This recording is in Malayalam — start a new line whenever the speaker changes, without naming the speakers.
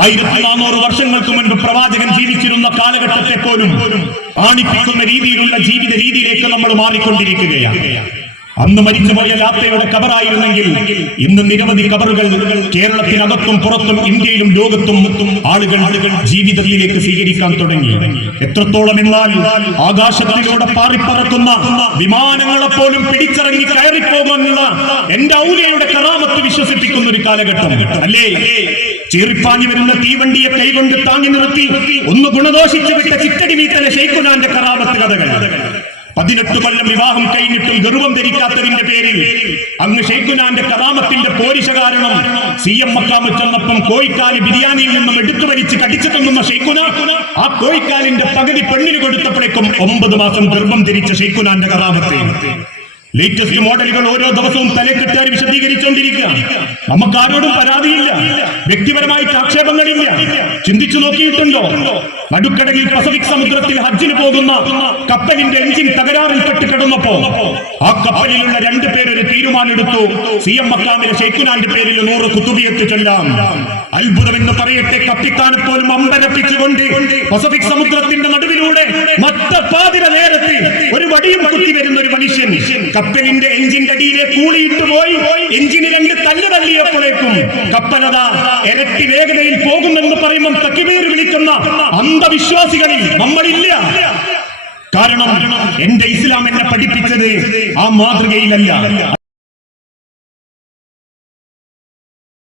ആയിരത്തി നാനൂറ് വർഷങ്ങൾക്ക് മുൻപ് പ്രവാചകൻ ജീവിച്ചിരുന്ന കാലഘട്ടത്തെ പോലും കാണിപ്പിക്കുന്ന രീതിയിലുള്ള ജീവിത രീതിയിലേക്ക് നമ്മൾ മാറിക്കൊണ്ടിരിക്കുകയാണ്. അന്ന് മരിച്ചുപോയ ലാത്തയുടെ കബറായിരുന്നെങ്കിൽ ഇന്ന് നിരവധി കബറുകൾ കേരളത്തിനകത്തും പുറത്തും ഇന്ത്യയിലും ലോകത്തും ആളുകൾ ആളുകൾ ജീവിതത്തിലേക്ക് സ്വീകരിക്കാൻ തുടങ്ങി. എത്രത്തോളം എന്നാൽ ആകാശത്തിലൂടെ പാറിപ്പറക്കുന്ന വിമാനങ്ങളെ പോലും പിടിച്ചിറങ്ങി കയറിപ്പോകുമെന്നുള്ള എന്റെ ഔലിയയുടെ കറാമത്ത് വിശ്വസിപ്പിക്കുന്ന ഒരു കാലഘട്ടം. അല്ലേ? ചീറിപ്പാഞ്ഞു വരുന്ന തീവണ്ടിയെ കൈകൊണ്ട് താങ്ങി നിർത്തി ഒന്ന് ഗുണദോഷിച്ചു വിട്ട ചിറ്റടി വീത്തലെ ഷെയ്ഖുനാന്റെ കറാമത്ത് കഥകൾ. പതിനെട്ട് കൊല്ലം വിവാഹം കഴിഞ്ഞിട്ടും ഗർവം ധരിക്കാത്തതിന്റെ പേരിൽ അങ്ങ് ഷെയ്ഖുനാന്റെ കറാമത്തിന്റെ പോരിശ കാരണം സി എം മക്കാമ് ചെന്നപ്പം കോഴിക്കാൽ ബിരിയാണിയിൽ നിന്നും എടുത്തു വലിച്ച് കടിച്ചു തന്നുന്ന ഷെയ്ഖുന ആ കോഴിക്കാലിന്റെ പകുതി പെണ്ണിന് കൊടുത്തപ്പോഴേക്കും ഒമ്പത് മാസം ഗർഭം ധരിച്ച ഷെയ്ഖുനാന്റെ കറാമത്തെ ലേറ്റസ്റ്റ് മോഡലുകൾ ഓരോ ദിവസവും തലക്കെട്ടാർ വിശദീകരിച്ചുകൊണ്ടിരിക്കുക നമുക്ക് ആരോടും പരാതിയില്ല. വ്യക്തിപരമായിട്ട് ആക്ഷേപങ്ങളില്ല. ചിന്തിച്ചു നോക്കിയിട്ടുണ്ടോ? നടുക്കടലിൽ പസഫിക് സമുദ്രത്തിൽ ഹജ്ജിന് പോകുന്ന കപ്പലിന്റെ എഞ്ചിൻ തകരാറിൽപ്പെട്ട് കിടന്നപ്പോ ആ കപ്പലിലുള്ള രണ്ടു പേരൊരു തീരുമാനമെടുത്തു. സി എം മക്കാമിലെ ഷെയ്ഖുനാന്റെ പേരിൽ നൂറ് കുത്തുബിയത്ത് ചൊല്ലാം. അത്ഭുതം എന്ന് പറയട്ടെ കപ്പിത്താനെ പോലും അമ്പരപ്പിച്ചുകൊണ്ട് പസഫിക് സമുദ്രത്തിന്റെ നടുവിലൂടെ മറ്റ പാതിര നേരത്ത് ഒരു വടിയും കുത്തി വരുന്ന ഒരു മനുഷ്യൻ കപ്പലിന്റെ എഞ്ചിന്റെ അടിയിലെ കൂളിയിട്ട് പോയി. എഞ്ചിന് രണ്ട് തല്ല് തള്ളിയപ്പോഴേക്കും കപ്പലത ഇരട്ടി വേഗതയിൽ പോകുമെന്ന് പറയുമ്പോൾ തക്കിവേർ വിളിക്കുന്ന അന്ധവിശ്വാസികളിൽ നമ്മളില്ല. കാരണം എന്റെ ഇസ്ലാം എന്നെ പഠിപ്പിച്ചത് ആ മാതൃകയിലല്ല.